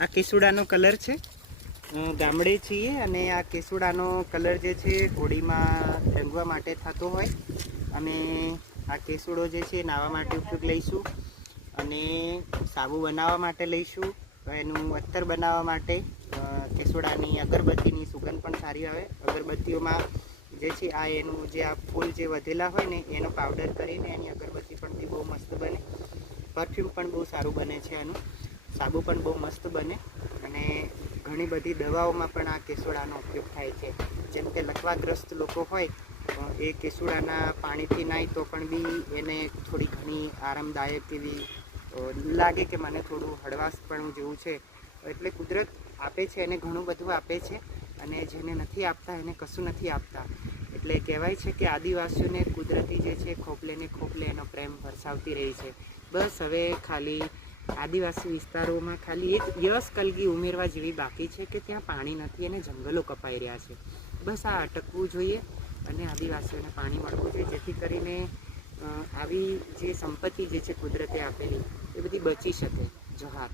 આ કેસુડાનો કલર છે, ગામડે છીએ અને આ કેસુડાનો કલર જે છે હોળીમાં રંગવા માટે થતો હોય અને આ કેસુડો જે છે નાહવા માટે ઉપયોગ લઈશું અને સાબુ બનાવવા માટે લઈશું, એનું અત્તર બનાવવા માટે કેસુડાની અગરબત્તીની સુગંધ પણ સારી આવે। અગરબત્તીઓમાં જે છે આ એનું જે આ ફૂલ જે વધેલા હોય ને એનો પાવડર કરીને એની અગરબત્તી પણ બી બહુ મસ્ત બને, પરફ્યુમ પણ બહુ સારું બને છે એનું, સાબુ પણ બહુ મસ્ત બને અને ઘણી બધી દવાઓમાં પણ આ કેસુડાનો ઉપયોગ થાય છે। જેમ કે લકવાગ્રસ્ત લોકો હોય એ કેસુડાના પાણીથી નાય તો પણ બી એને થોડી ઘણી આરામદાયક એવી લાગે કે મને થોડું હળવાશ પણ જેવું છે। એટલે કુદરત આપે છે એને ઘણું બધું આપે છે અને જેને નથી આપતા એને કશું નથી આપતા। એટલે કહેવાય છે કે આદિવાસીઓને કુદરતી જે છે ખોપલે ને ખોપલે એનો પ્રેમ વરસાવતી રહી છે। બસ હવે ખાલી આદિવાસી વિસ્તારોમાં ખાલી એક યશ કલગી ઉમેરવા જેવી બાકી છે કે ત્યાં પાણી નથી અને જંગલો કપાઈ રહ્યા છે। બસ આ અટકવું જોઈએ અને આદિવાસીઓને પાણી મળવું જોઈએ, જેથી કરીને આવી જે સંપત્તિ જે છે કુદરતે આપેલી એ બધી બચી શકે। જોહાર।